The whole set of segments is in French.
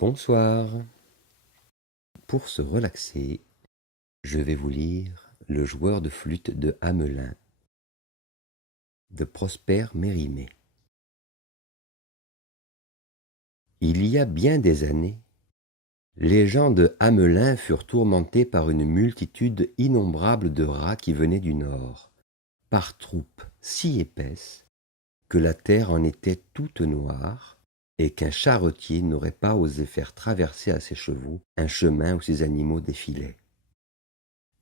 Bonsoir. Pour se relaxer, je vais vous lire Le joueur de flûte de Hamelin de Prosper Mérimée. Il y a bien des années, les gens de Hamelin furent tourmentés par une multitude innombrable de rats qui venaient du nord, par troupes si épaisses que la terre en était toute noire et qu'un charretier n'aurait pas osé faire traverser à ses chevaux un chemin où ces animaux défilaient.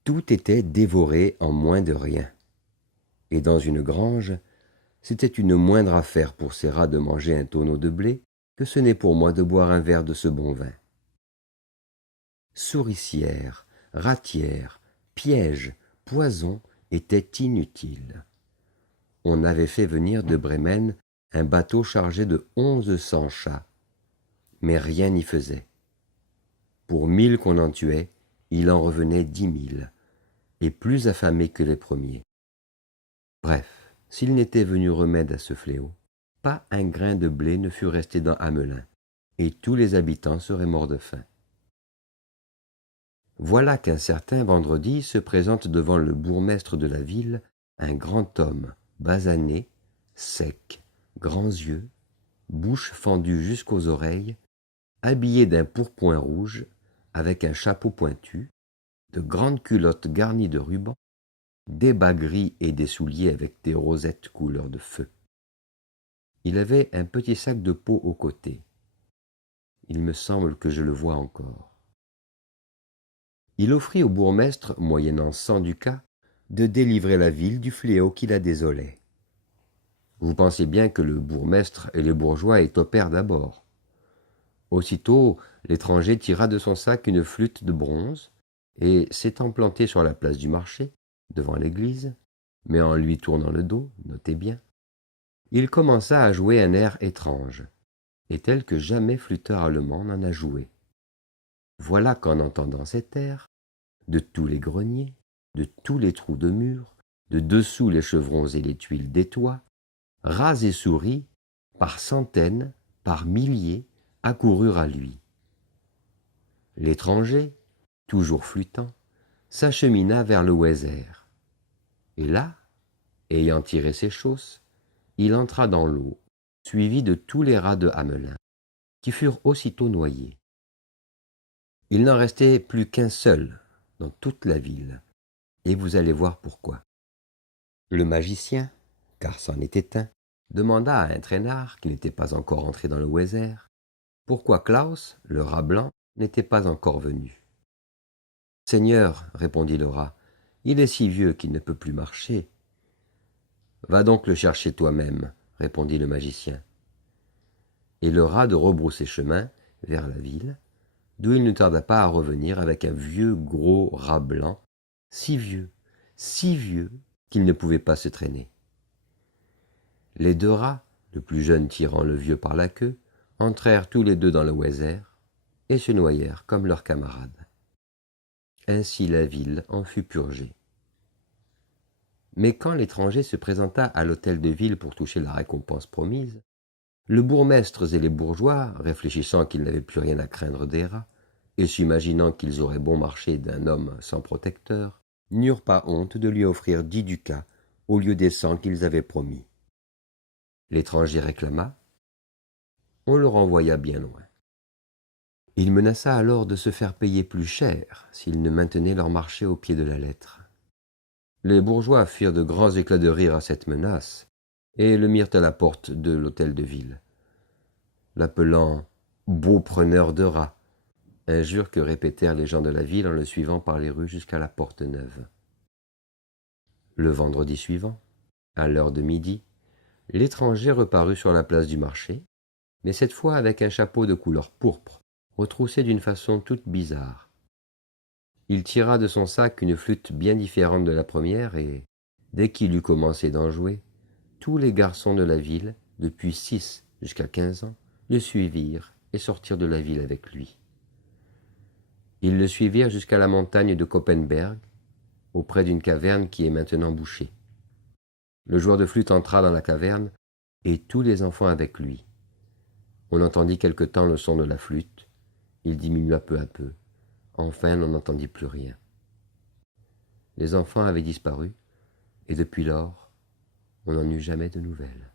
Tout était dévoré en moins de rien, et dans une grange, c'était une moindre affaire pour ces rats de manger un tonneau de blé que ce n'est pour moi de boire un verre de ce bon vin. Souricières, ratières, pièges, poisons étaient inutiles. On avait fait venir de Bremen un bateau chargé de 1100 chats, mais rien n'y faisait. Pour 1000 qu'on en tuait, il en revenait 10 000, et plus affamés que les premiers. Bref, s'il n'était venu remède à ce fléau, pas un grain de blé ne fut resté dans Hamelin, et tous les habitants seraient morts de faim. Voilà qu'un certain vendredi se présente devant le bourgmestre de la ville un grand homme, basané, sec, grands yeux, bouche fendue jusqu'aux oreilles, habillé d'un pourpoint rouge, avec un chapeau pointu, de grandes culottes garnies de rubans, des bas gris et des souliers avec des rosettes couleur de feu. Il avait un petit sac de peau au côté. Il me semble que je le vois encore. Il offrit au bourgmestre, moyennant 100 ducats, de délivrer la ville du fléau qui la désolait. Vous pensez bien que le bourgmestre et les bourgeois étopèrent d'abord. Aussitôt, l'étranger tira de son sac une flûte de bronze, et, s'étant planté sur la place du marché, devant l'église, mais en lui tournant le dos, notez bien, il commença à jouer un air étrange, et tel que jamais flûteur allemand n'en a joué. Voilà qu'en entendant cet air, de tous les greniers, de tous les trous de murs, de dessous les chevrons et les tuiles des toits, rats et souris, par centaines, par milliers, accoururent à lui. L'étranger, toujours flûtant, s'achemina vers le Weser. Et là, ayant tiré ses chausses, il entra dans l'eau, suivi de tous les rats de Hamelin, qui furent aussitôt noyés. Il n'en restait plus qu'un seul dans toute la ville, et vous allez voir pourquoi. Le magicien, car c'en était un, demanda à un traînard, qui n'était pas encore entré dans le Weser, pourquoi Klaus, le rat blanc, n'était pas encore venu. « Seigneur, répondit le rat, il est si vieux qu'il ne peut plus marcher. »« Va donc le chercher toi-même, répondit le magicien. Et le rat de rebrousser chemin vers la ville, d'où il ne tarda pas à revenir avec un vieux gros rat blanc, si vieux qu'il ne pouvait pas se traîner. Les deux rats, le plus jeune tirant le vieux par la queue, entrèrent tous les deux dans le Weser et se noyèrent comme leurs camarades. Ainsi la ville en fut purgée. Mais quand l'étranger se présenta à l'hôtel de ville pour toucher la récompense promise, le bourgmestre et les bourgeois, réfléchissant qu'ils n'avaient plus rien à craindre des rats, et s'imaginant qu'ils auraient bon marché d'un homme sans protecteur, n'eurent pas honte de lui offrir 10 ducats au lieu des 100 qu'ils avaient promis. L'étranger réclama, on le renvoya bien loin. Il menaça alors de se faire payer plus cher s'ils ne maintenaient leur marché au pied de la lettre. Les bourgeois firent de grands éclats de rire à cette menace, et le mirent à la porte de l'hôtel de ville, l'appelant « beau preneur de rats », injure que répétèrent les gens de la ville en le suivant par les rues jusqu'à la porte neuve. Le vendredi suivant, à l'heure de midi, l'étranger reparut sur la place du marché, mais cette fois avec un chapeau de couleur pourpre, retroussé d'une façon toute bizarre. Il tira de son sac une flûte bien différente de la première et, dès qu'il eut commencé d'en jouer, tous les garçons de la ville, depuis 6 jusqu'à 15 ans, le suivirent et sortirent de la ville avec lui. Ils le suivirent jusqu'à la montagne de Koppenberg, auprès d'une caverne qui est maintenant bouchée. Le joueur de flûte entra dans la caverne, et tous les enfants avec lui. On entendit quelque temps le son de la flûte, Il diminua peu à peu. Enfin, on n'en entendit plus rien. Les enfants avaient disparu, et depuis lors, on n'en eut jamais de nouvelles.